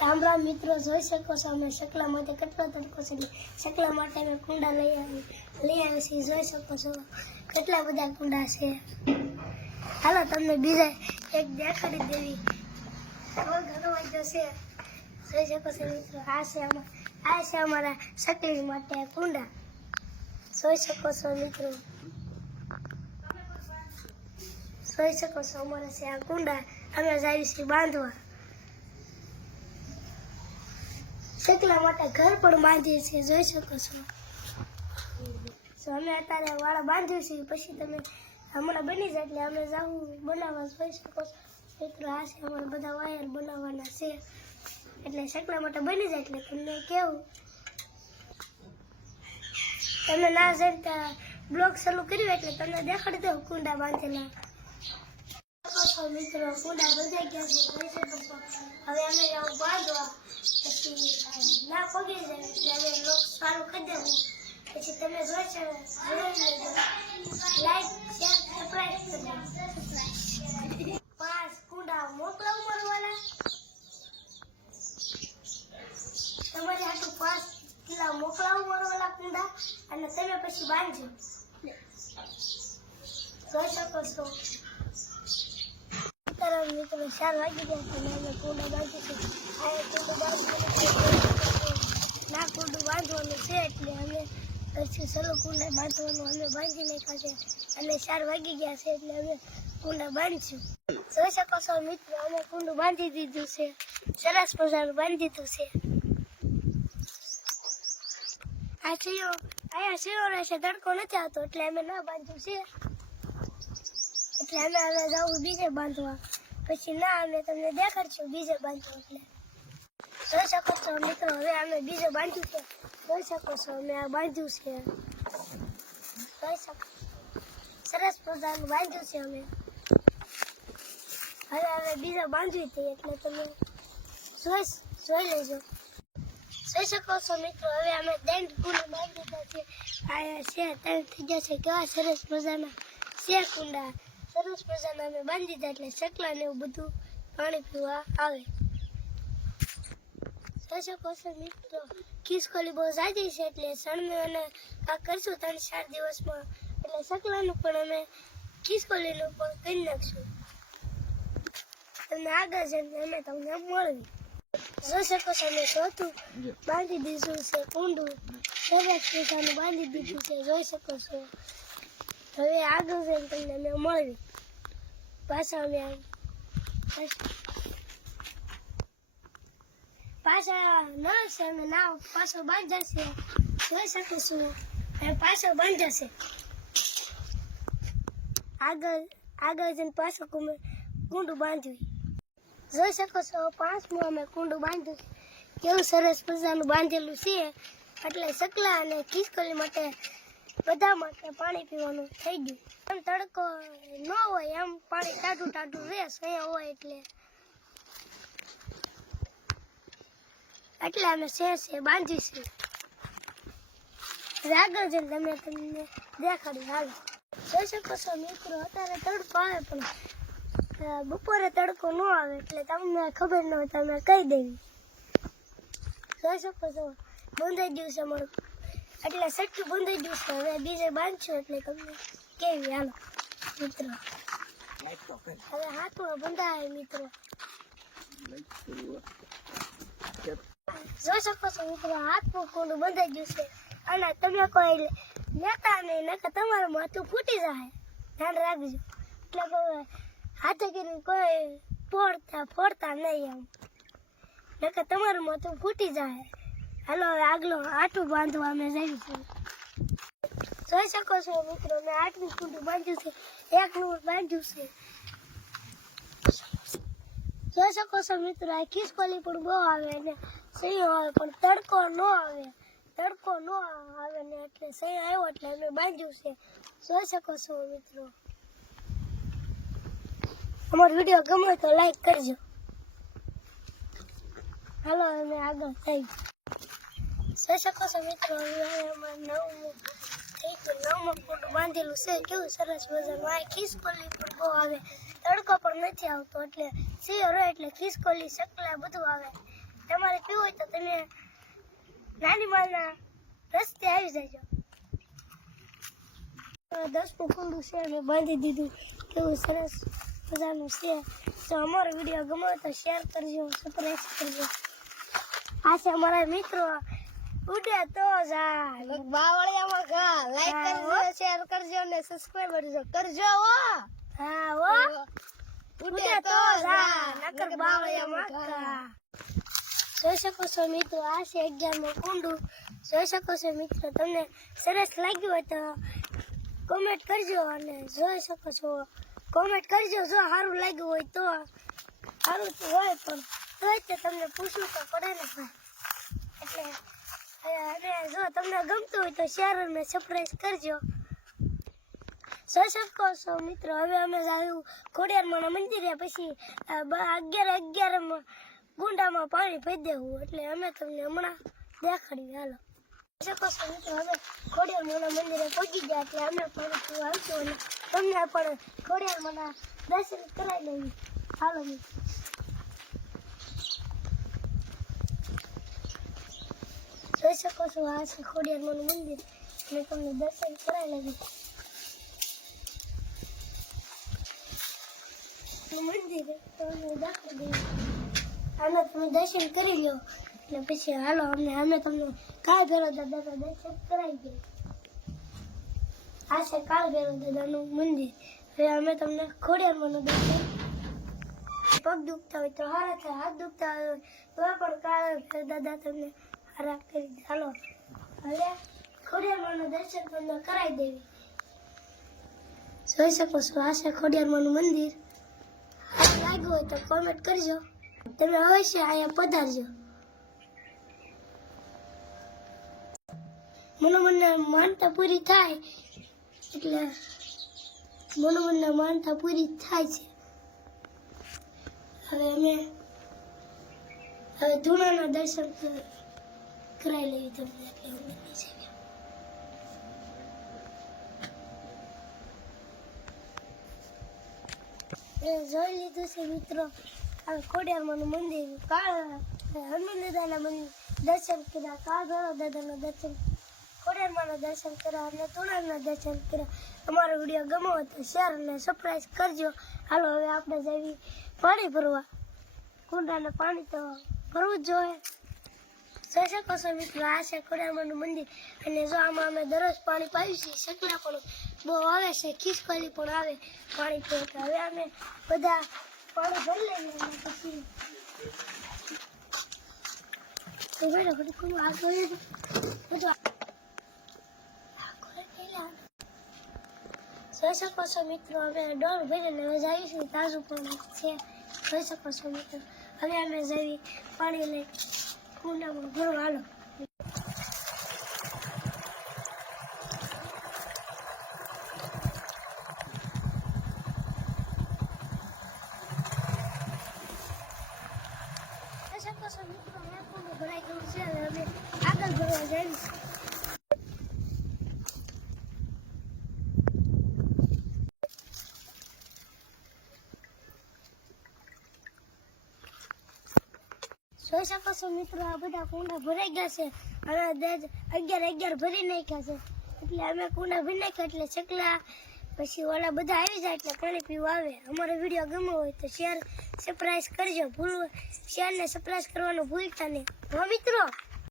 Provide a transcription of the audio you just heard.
રામ રામ મિત્રો, જોઈ શકો છો અમે શકલા માટે કેટલો તડકો છે. શકલા માટે અમે કુંડા લઈ આવ્યા છીએ. જોઈ શકો છો કેટલા બધા કુંડા છે. હાલો તમને બીજા એક દેખાડી દેવી. ઘણો વાંધો છે. જોઈ શકો છો મિત્રો, આ છે અમારા શકલી માટે કુંડા. જોઈ શકો છો મિત્રો, જોઈ શકો છો અમારા છે આ કુંડા. અમે જઈએ છીએ બાંધવા. શકલા માટે ઘર પણ બાંધીએ છીએ. જોઈ શકો છો અમે અત્યારે વાળા બાંધ્યું છે. પછી તમે હમણાં બની જાય એટલે અમે જવું બનાવવા. જોઈ શકો છો મિત્રો, આ છે અમારા બધા વાયર બનાવવાના છે. એટલે શકલા માટે બની જાય એટલે તમને કેવું, તમે ના જઈને બ્લોગ ચાલુ કર્યું એટલે તમને દેખાડી દઉં કુંડા બાંધેલા. મિત્રો કુંડા બંધાઈ ગયા છે. જોઈ શકો છો. હવે અમે જાઉં બાંધવા. પછી ના પગી જાય એટલે હવે લોક સારું કરી દેવું. પછી તમે જોઈ લેજો. લાઈક, શેર, સબસ્ક્રાઇબ કરજો. 5 કુંડા મોકલાવું મારવાના. તમારે આટલું 5 કિલો મોકલાવું મારવાના કુંડા, અને તમે પછી બાંધજો. જોઈ શકો છો મિત્રો 4 વાગી ગયા છે. અમે કુંડા બાંધીશું. ના કુંડું બાંધવાનું છે એટલે અમે પછી સલો કુંડા બાંધવાનું અમે બાંધી નાખ્યા છે. અને 4 વાગી ગયા છે એટલે અમે કુંડા બાંધીશું. જોઈ શકો છો મિત્રો, અમે કુંડું બાંધી દીધું છે. સરસ મજાનું બાંધી દીધું છે. અહીંયા શિયો રહેશે, તડકો નથી આવતો એટલે અમે ના બાંધ્યું છે. એટલે અમે હવે જવું બીજે બાંધવા. પછી ના અમે તમને દેખાડશું બીજે બાંધવા. એટલે જોઈ શકો છો મિત્રો, હવે અમે બીજે બાંધ્યું છે. જોઈ શકો છો અમે આ બાંધ્યું છે. જોઈ શકો સરસ મજાનું બાંધ્યું છે અમે. હવે બીજે બાંધ્યું હતી એટલે તમે જોઈ લેજો. જોઈ શકો છો મિત્રો, હવે અમે 3 કુંડા બાંધી દીધા છે. આયા છે 3 થઈ ગયા છે. કેવા સરસ મજાના છે કુંડા. સરસ મજાના અમે બાંધી દીધા એટલે શકલા ને એવું બધું પાણી પીવા આવે. જોઈ શકો છો મિત્રો, ખિસકોલી બહુ જાજી છે એટલે સણમે અને આ કરશું 3-4 દિવસમાં. એટલે શકલાનું પણ અમે ખિસકોલીનું પણ કરી નાખશું. તમને આગળ જઈને અમે તમને મળવી. જોઈ શકો છો અમે ચોથું બાંધી દીધું છે કુંડું. સરસ મજાનું બાંધી દીધું છે. જોઈ શકો છો. હવે આગળ જઈને તમને અમે મળવી. પાછા અમે પાછા નળશે અમે ના પાછો બાંધાશે. જોઈ શકો છો હવે પાછો બાંધાશે. આગળ જઈને પાછું કુંડું બાંધ્યું. જોઈ શકો છો 5મું અમે કુંડું બાંધ્યું. કેવું સરસ મજાનું બાંધેલું છે. એટલે શકલા અને ખિસકોલી માટે બધા માટે પાણી પીવાનું થઈ ગયું. એમ તડકો ન હોય એમ પાણી ટાઢું રહે. અહીંયા હોય એટલે અમે છે બાંધીશું. આગળ જઈને તમને દેખાડી. હાલ જોઈ શકો છો મિત્રો, અત્યારે તડકો આવે પણ બપોરે તડકો ન આવે એટલે તમને ખબર ન હોય તમે કહી દેવી. જોઈ શકો છો બંધાઈ ગયું છે અમારું. એટલે સટકી બંધાઈ ગયું છે. હવે બીજે બાંધશું એટલે તમને કેવી. હાલો મિત્રો, હવે હાથમાં બંધાય મિત્રો. જોઈ શકો છો મિત્રો, હાથમાં કુંડું બંધાઈ ગયું છે. અને તમે કોઈ લેતા નહીં, નકર તમારું માથું ફૂટી જાય. ધ્યાન રાખજો. એટલે હાથે કરીને કોઈ ફોડતા નહીં એમ, નકર તમારું માથું ફૂટી જાય. હાલો હવે આગલો આટું બાંધવા અમે જઈશું. જોઈ શકો છો મિત્રો, મેં 8નું કુંડું બાંધ્યું છે. 1નું બાંધ્યું છે. જોઈ શકો છો મિત્રો, આ ખિસકોલી પણ બહુ આવે ને સૈયો આવે પણ તડકો ન આવે ને એટલે સૈયો આવ્યો એટલે અમે બાંધ્યું છે. જોઈ શકો છો મિત્રો, અમારો વિડીયો ગમે તો લાઈક કરજો. હાલો અમે આગળ થઈ. જોઈ શકો છો મિત્રો, અમારે 9મું કુંડું બાંધેલું છે. કેવું સરસ મજાનું. આ ખિસકોલી પણ બહુ આવે, તડકો પણ નથી આવતો એટલે સૈયો રહે એટલે ખિસકોલી શકલા બધું આવે. પીવું હોય તો તમે નાની માના રસ્તે આવી જજો. 10 કુંડું છે મેં બાંધી દીધું. કેવું સરસ મજાનું છે. જો અમારો વિડીયો ગમે તો શેર કરજો, સબસ્ક્રાઇબ કરજો. આ છે અમારા મિત્રો. ઉડે તો જાય બાવળિયામાં ઘા. લાઈક કરજો, શેર કરજો ને સબસ્ક્રાઇબ કરજો હો. હા હો. ઉડે તો જાય નકર બાવળિયામાં ઘા. જોઈ શકો છો મિત્રો, આ છે 11મું કુંડું. જોઈ શકો છો મિત્રો, તમને સરસ લાગ્યું હોય તો કોમેન્ટ કરજો. અને જોઈ શકો છો કોમેન્ટ કરજો. જો સારું લાગ્યું હોય તો સારું તો હોય, પણ તોય તે તમને પૂછવું તો પડે ને ભાઈ. એટલે અને જો તમને ગમતું હોય તો શેર અને સબસ્ક્રાઇબ કરજો. જોઈ શકો છો મિત્રો, હવે અમે આવ્યું ખોડિયારમાંના મંદિરે. પછી 11 ગુંડામાં પાણી ભરી દેવું. એટલે અમે તમને હમણાં દેખાડીએ. હાલો જોઈ શકો છો મિત્રો, હવે ખોડિયારમાંના મંદિરે પહોંચી ગયા. એટલે અમે પાણી પીવા આવશું અને તમને પણ ખોડિયારમાંના દર્શન કરાવી લઈએ. હાલો મિત્રો. જોઈ શકો છો આ છે ખોડિયારમાંનું મંદિર. મેં તમને દર્શન કરાવી લઈએ. મંદિર તમને દાખલ દઈએ. આના તમે દર્શન કરી લો. એટલે પછી હાલો અમે તમને કાળ ભૈરવ દાદાના દર્શન કરાવી દઈએ. આ છે કાળ ભૈરવ દાદાનું મંદિર. હવે અમે તમને ખોડિયારમાંનું દર્શન. પગ દુખતા હોય તો હારા થાય, હાથ દુખતા હોય તો પણ કાળ ભૈરવ દાદા તમને હારા કરી દે. હાલો હવે ખોડિયારમાંનું દર્શન તમને કરાવી દેવી. જોઈ શકો છો આ છે ખોડિયારમાંનું મંદિર. લાગ્યું હોય તો કોમેન્ટ કરજો. તમે અવશ્ય અહીંયા પધારજો. મનોમનના માનતા પૂરી થાય એટલે મનોમનના માનતા પૂરી થાય છે. હવે ધૂણાના દર્શન કરાવી લેવી તમને. એટલે જોઈ લીધું છે મિત્રો ખોડિયારમાંનું મંદિર. હનુમાન દાદાના મંદિર દર્શન કર્યા, કાળ ભૈરવ દાદાના દર્શન, ખોડિયારમાંના દર્શન કર્યા અને ધૂણાના દર્શન કર્યા. અમારો વિડીયો ગમ્યો હોય તો શેર અને સબસ્ક્રાઇબ કરજો. હાલો હવે આપણે જઈએ પાણી ભરવા. કુંડાના પાણી તો ભરવું જ જોઈએ. જોઈ શકો છો મિત્રો, આ છે ખોડિયારમાંનું મંદિર. અને જો આમાં અમે દરરોજ પાણી પાયું છે. સકડા પણ બહુ આવે છે, ખિસકોલી પણ આવે પાણી પીવા. હવે અમે બધા પાણી ભરી લઈએ. પછી જોઈ શકો છો મિત્રો, અમે ડોલ ભરીને હવે જઈશું. તાજું પાણી છે. જોઈ શકો છો મિત્રો, હવે અમે જઈએ પાણી લઈ કુંડામાં ભરવા. હાલો મિત્રો, મેં કુંડું ભરાઈ ગયું છે. હવે અમે આગળ ભરવા જઈશું. જોઈ શકો છો મિત્રો, આ બધા કુંડા ભરાઈ ગયા છે. અને 11 ભરી નાખ્યા છે. એટલે અમે કુંડા ભરી નાખ્યા એટલે ચકલા પછી ઓલા બધા આવી જાય એટલે પાણી પીવા આવે. અમારો વિડીયો ગમ્યો હોય તો શેર સબસ્ક્રાઇબ કરજો. શેર ને સબસ્ક્રાઇબ કરવાનું ભૂલતા નહીં હો મિત્રો.